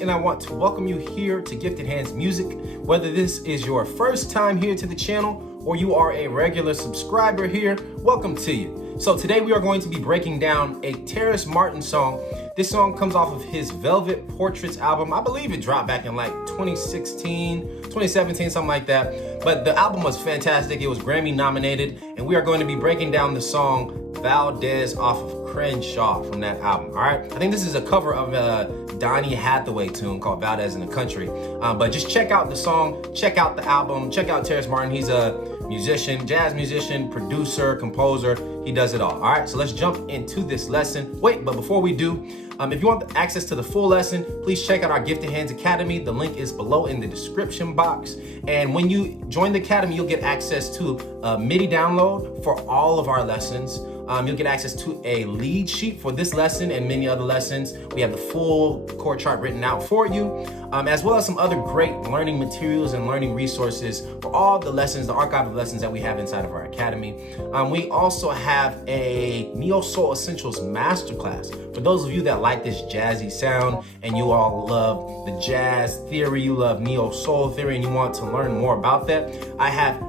and I want to welcome you here to Gifted Hands Music. Whether this is your first time here to the channel or you are a regular subscriber here, welcome to you. So today we are going to be breaking down a Terrace Martin song. This song comes off of his Velvet Portraits album. I believe it dropped back in like 2016, 2017, something like that. But the album was fantastic. It was Grammy nominated, and we are going to be breaking down the song Valdez Off of Crenshaw from that album. All right, I think this is a cover of a Donny Hathaway tune called Valdez in the Country. But just check out the song, check out the album, check out Terrace Martin. He's a musician, jazz musician, producer, composer. He does it all. All right, so let's jump into this lesson. Wait, but before we do, if you want access to the full lesson, please check out our Gifted Hands Academy. The link is below in the description box. And when you join the Academy, you'll get access to a MIDI download for all of our lessons. You'll get access to a lead sheet for this lesson and many other lessons. We have the full chord chart written out for you, as well as some other great learning materials and learning resources for all the lessons, the archive of lessons that we have inside of our academy. We also have a Neo Soul Essentials Masterclass. For those of you that like this jazzy sound and you all love the jazz theory, you love Neo Soul theory, and you want to learn more about that, I have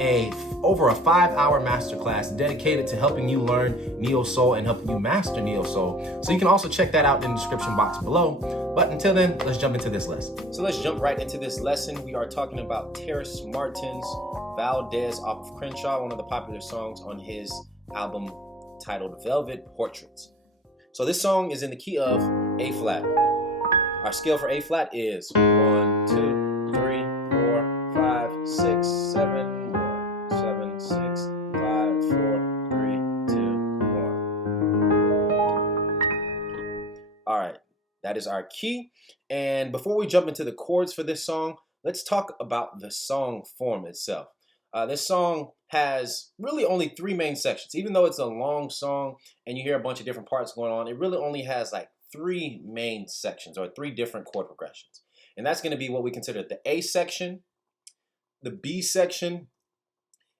over a 5-hour masterclass dedicated to helping you learn Neo Soul and helping you master Neo Soul. So you can also check that out in the description box below. But until then, let's jump into this lesson. So let's jump right into this lesson. We are talking about Terrace Martin's Valdez Off of Crenshaw, one of the popular songs on his album titled Velvet Portraits. So this song is in the key of A flat. Our scale for A flat is 1, 2, 3, 4, 5, 6, 7, 7, 6, 5, 4, 3, 2, 1. All right, that is our key. And before we jump into the chords for this song, let's talk about the song form itself. This song has really only 3 main sections. Even though it's a long song and you hear a bunch of different parts going on, it really only has like 3 main sections or 3 different chord progressions. And that's going to be what we consider the A section, the B section,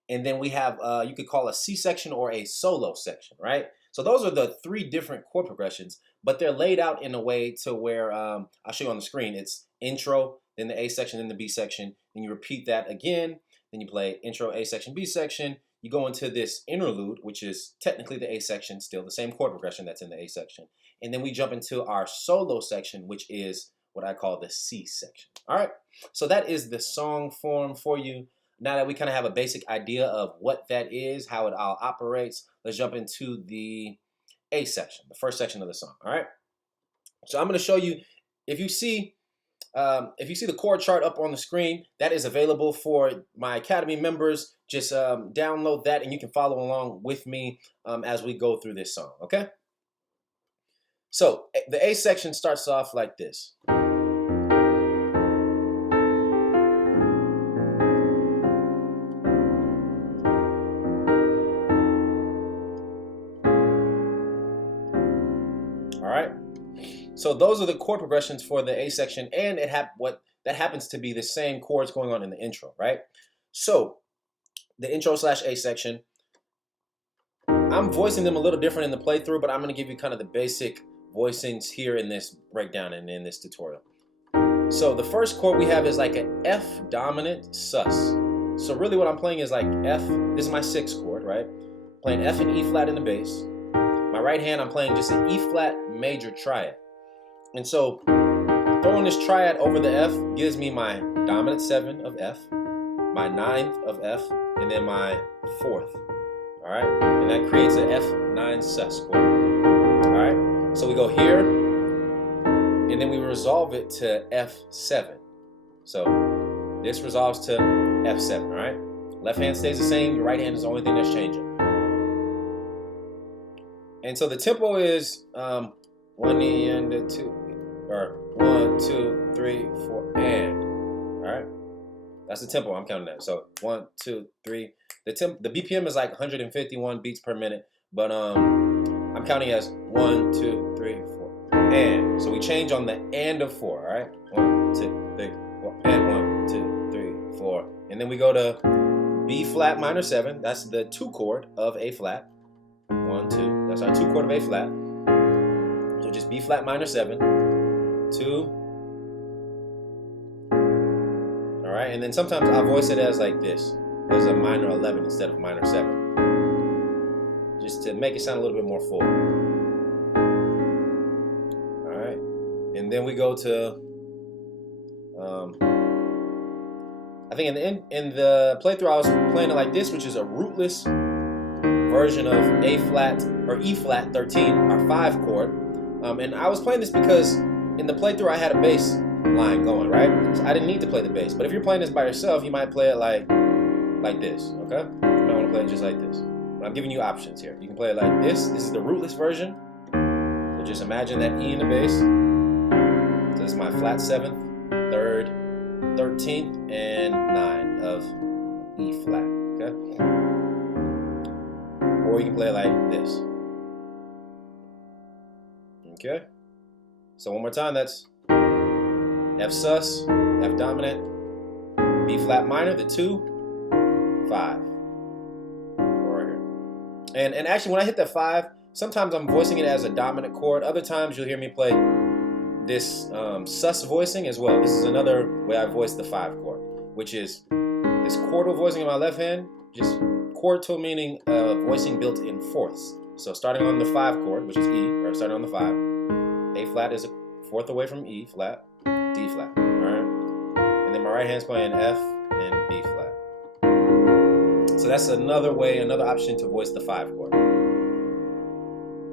and then we have, you could call a C section or a solo section, right? So those are the 3 different chord progressions, but they're laid out in a way to where, I'll show you on the screen, it's intro, then the A section, then the B section, then you repeat that again, then you play intro, A section, B section, you go into this interlude, which is technically the A section, still the same chord progression that's in the A section, and then we jump into our solo section, which is what I call the C section. All right, so that is the song form for you. Now that we kind of have a basic idea of what that is, how it all operates, let's jump into the A section, the first section of the song. All right. So I'm going to show you, if you see the chord chart up on the screen, that is available for my Academy members. Just download that and you can follow along with me as we go through this song. Okay. So the A section starts off like this. So those are the chord progressions for the A section, and that happens to be the same chords going on in the intro, right? So the intro / A section, I'm voicing them a little different in the playthrough, but I'm going to give you kind of the basic voicings here in this breakdown and in this tutorial. So the first chord we have is like an F dominant sus. So really what I'm playing is like F, this is my 6th chord, right? Playing F and E flat in the bass. My right hand, I'm playing just an E flat major triad. And so throwing this triad over the F gives me my dominant 7 of F, my 9th of F, and then my 4th. All right, and that creates an F9 sus chord. All right, so we go here, and then we resolve it to F7. So this resolves to F7. All right, left hand stays the same. Your right hand is the only thing that's changing. And so the tempo is 1 E and a 2, or 1, 2, 3, 4, and. All right, that's the tempo. I'm counting that. So 1, 2, 3. The BPM is like 151 beats per minute, but I'm counting as 1, 2, 3, 4, and. So we change on the and of 4. All right, 1, 2, 3, 4, and 1, 2, 3, 4, and then we go to B flat minor 7. That's the 2 chord of A flat. 1, 2. That's our 2 chord of A flat. So just B flat minor 7, 2, All right, and then sometimes I voice it as like this, as a minor 11 instead of minor 7, just to make it sound a little bit more full. All right, and then we go to, I think in the playthrough I was playing it like this, which is a rootless version of A flat or E flat 13, our 5 chord. And I was playing this because in the playthrough I had a bass line going, right? So I didn't need to play the bass. But if you're playing this by yourself, you might play it like this, okay? You might want to play it just like this. But I'm giving you options here. You can play it like this. This is the rootless version. So just imagine that E in the bass. So this is my flat 7th, 3rd, 13th, and 9 of E flat, okay? Or you can play it like this. Okay? So one more time, that's F sus, F dominant, B flat minor, the 2, 5. Right here. And actually when I hit that 5, sometimes I'm voicing it as a dominant chord. Other times you'll hear me play this sus voicing as well. This is another way I voice the 5 chord, which is this chordal voicing in my left hand, just quartal meaning voicing built in fourths. So starting on the 5 chord, which is E, or starting on the 5, A flat is a 4th away from E flat, D flat, all right? And then my right hand's playing F and B flat. So that's another way, another option to voice the 5 chord.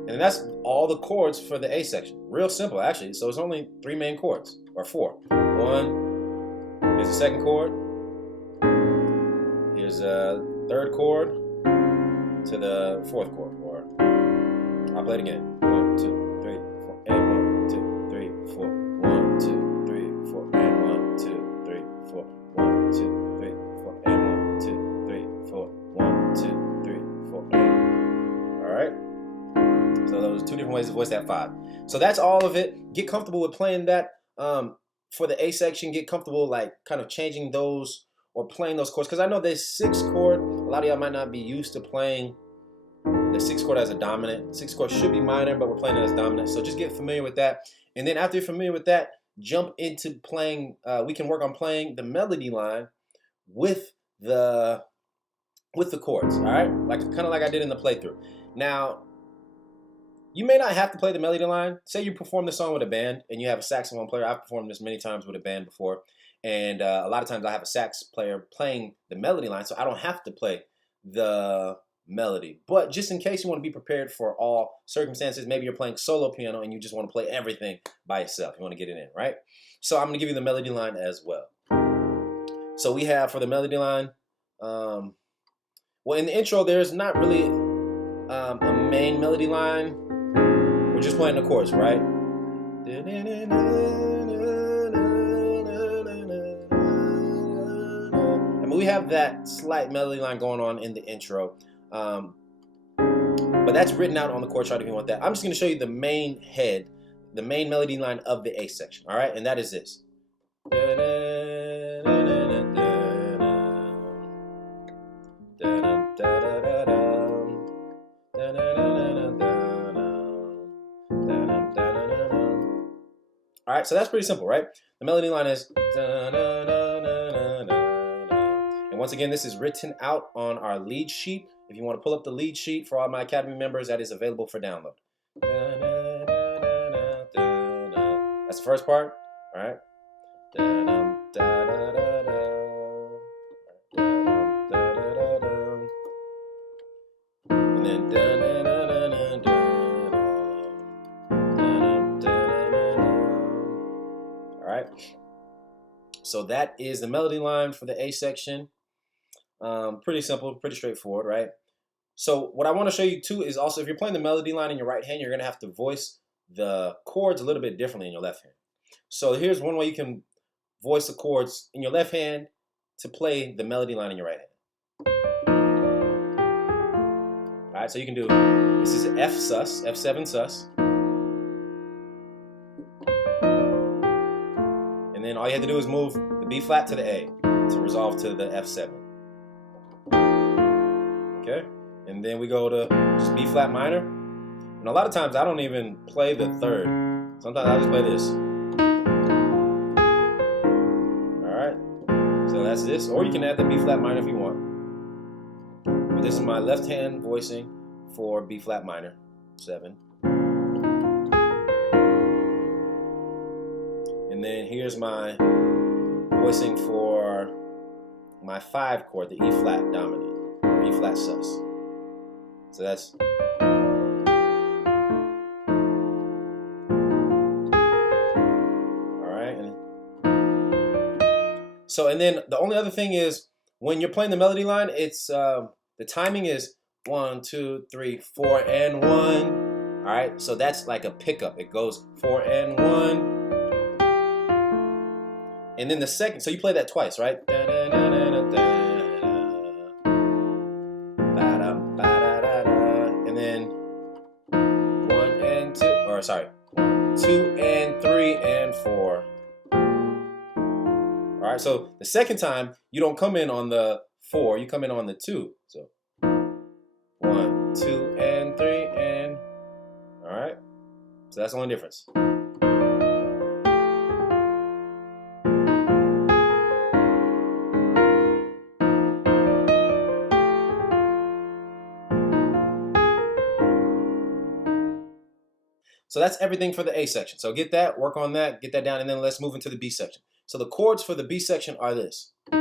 And that's all the chords for the A section. Real simple, actually. So it's only 3 main chords, or 4. 1, here's the 2nd chord. Here's a 3rd chord to the 4th chord. Or I'll play it again. 1, 2, 3, 4, and 1, 2, 3, 4. 1, 2, 3, 4, and 1, 2, 3, 4. 1, 2, 3, 4, and 1, 2, 3, 4. 1, 2, 3, 4, and. All right. So those are 2 different ways to voice that 5. So that's all of it. Get comfortable with playing that for the A section. Get comfortable like kind of changing those or playing those chords. Because I know this 6 chord, a lot of y'all might not be used to playing the 6 chord as a dominant. 6 chord should be minor, but we're playing it as dominant. So just get familiar with that. And then after you're familiar with that, jump into playing, we can work on playing the melody line with the chords, all right? Kind of like I did in the playthrough. Now, you may not have to play the melody line. Say you perform the song with a band and you have a saxophone player. I've performed this many times with a band before. And a lot of times I have a sax player playing the melody line, so I don't have to play the melody. But just in case you want to be prepared for all circumstances, maybe you're playing solo piano and you just want to play everything by yourself. You want to get it in, right? So I'm going to give you the melody line as well. So we have for the melody line, well, in the intro, there's not really a main melody line. We're just playing the chords, right? And we have that slight melody line going on in the intro. But that's written out on the chord chart if you want that. I'm just going to show you the main head, the main melody line of the A section, all right? And that is this. All right, so that's pretty simple, right? The melody line is, and once again, this is written out on our lead sheet. If you want to pull up the lead sheet for all my Academy members, that is available for download. That's the first part, all right? And then all right. So that is the melody line for the A section. Pretty simple, pretty straightforward, right? So what I want to show you too is also if you're playing the melody line in your right hand, you're going to have to voice the chords a little bit differently in your left hand. So here's one way you can voice the chords in your left hand to play the melody line in your right hand. All right, so you can do, this is F sus, F7 sus. And then all you have to do is move the B flat to the A to resolve to the F7. Okay? And then we go to just B flat minor. And a lot of times I don't even play the 3rd. Sometimes I just play this. Alright? So that's this, or you can add the B flat minor if you want. But this is my left hand voicing for B flat minor 7. And then here's my voicing for my 5 chord, the E flat dominant, or E flat sus. So that's and then the only other thing is when you're playing the melody line, it's the timing is 1, 2, 3, 4, and 1. All right, so that's like a pickup. It goes 4 and 1, and then the second. So you play that twice, right? And then 1 and 2, or sorry, 1, 2 and 3 and 4. All right, so the second time, you don't come in on the 4, you come in on the 2. So 1, 2, and 3, and all right. So that's the only difference. So that's everything for the A section. So get that, work on that, get that down, and then let's move into the B section. So the chords for the B section are this. All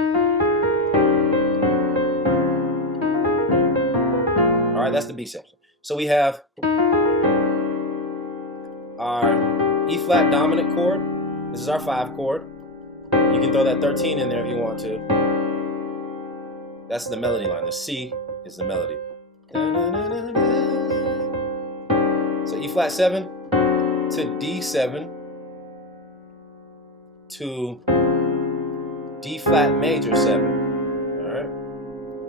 right, that's the B section. So we have our E flat dominant chord. This is our 5 chord. You can throw that 13 in there if you want to. That's the melody line. The C is the melody. So E flat 7 to D7 to D flat major 7. All right,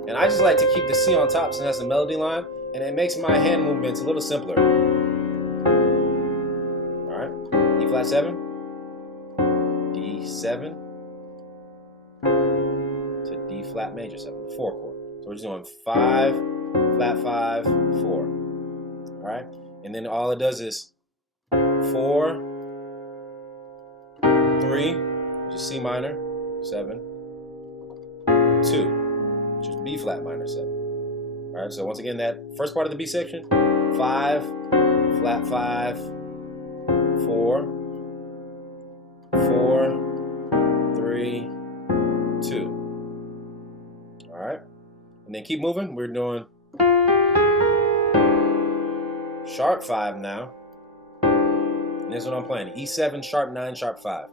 and I just like to keep the C on top since that's the melody line, and it makes my hand movements a little simpler. All right, E flat 7, D7 to D flat major 7, the 4 chord. So we're just doing 5, flat 5, 4. All right, and then all it does is 4, 3, which is C minor 7, 2, which is B flat minor 7. All right, so once again, that first part of the B section, 5, flat 5, 4, 4, 3, 2. All right, and then keep moving. We're doing sharp 5 now. And this is what I'm playing: E7, sharp 9, sharp 5.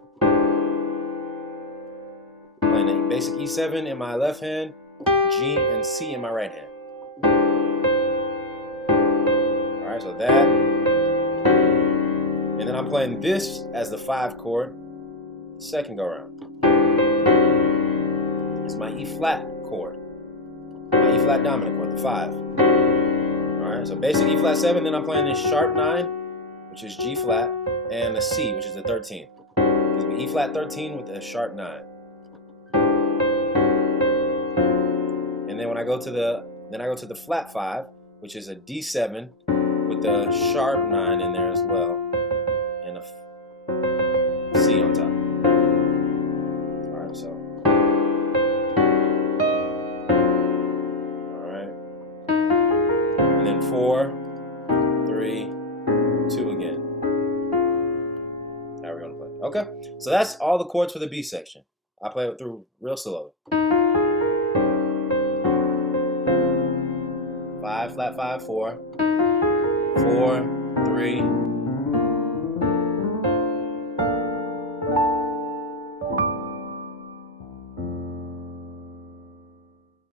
Playing a basic E7 in my left hand, G and C in my right hand. All right, so that. And then I'm playing this as the 5 chord, second go round. It's my E flat chord, my E flat dominant chord, the 5. All right, so basic E flat 7, then I'm playing this sharp 9, which is G flat, and a C, which is the 13. Gives me E flat 13 with a sharp 9. And then when I go to the flat 5, which is a D7 with the sharp 9 in there as well, and a C on top. All right, so. All right. And then 4, 3, 2 again. Now we're gonna play. Okay, so that's all the chords for the B section. I'll play it through real slowly. 5, flat 5, 4, 4, 3,